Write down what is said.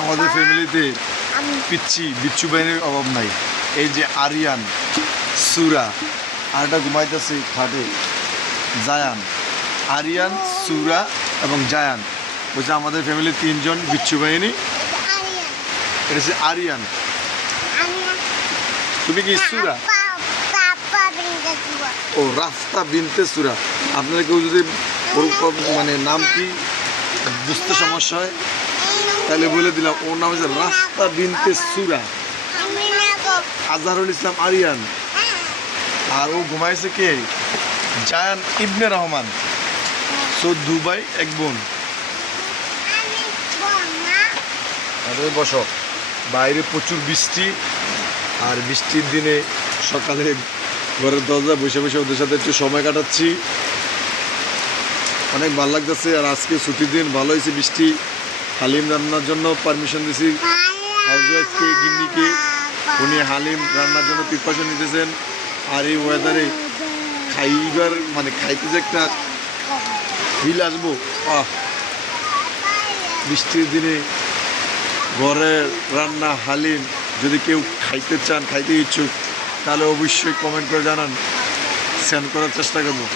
আমাদের ফ্যামিলিতে পিচ্ছি বিচ্ছু বাহিনীর অভাব নাই। এই যে আরিয়ান সুরা আর একটা ঘুমাইতেছে খাটে জায়ান। আরিয়ান সুরা এবং জায়ান। বলছে আমাদের ফ্যামিলির তিনজন বিচ্ছু বাহিনী। এটা হচ্ছে আরিয়ান। তুমি কি সুরা? ও রাস্তা বিনতে সুরা। আপনারা কেউ যদি মানে নাম কি? বুঝতে সমস্যা হয়। তাহলে বলে দিলাম, ওর নাম হচ্ছে রাস্তা বিনতে সুরা। আজহারুল ইসলাম আরিয়ান। আর ও ঘুমাইছে কে? জায়ান ইবনে রহমান। সো দুবাই এক বনা। বসো। বাইরে প্রচুর বৃষ্টি, আর বৃষ্টির দিনে সকালে ঘরের দরজা বসে বসে ওদের সাথে একটু সময় কাটাচ্ছি। অনেক ভালো লাগতেছে, আর আজকে ছুটির দিন ভালো হয়েছে বৃষ্টি। হালিম রান্নার জন্য পারমিশন দিছি। হাউসওয়াইফকে গিন্নিকে। উনি হালিম রান্নার জন্য প্রিপারেশন নিতেছেন। আর এই ওয়েদারে খাইবার মানে খাইতে যে একটা ফিল আসব, আহ। বৃষ্টির দিনে ঘরে রান্না হালিম যদি কেউ খাইতে চান, খাইতে ইচ্ছুক, তাহলে অবশ্যই কমেন্ট করে জানান। সেন্ড করার চেষ্টা করব।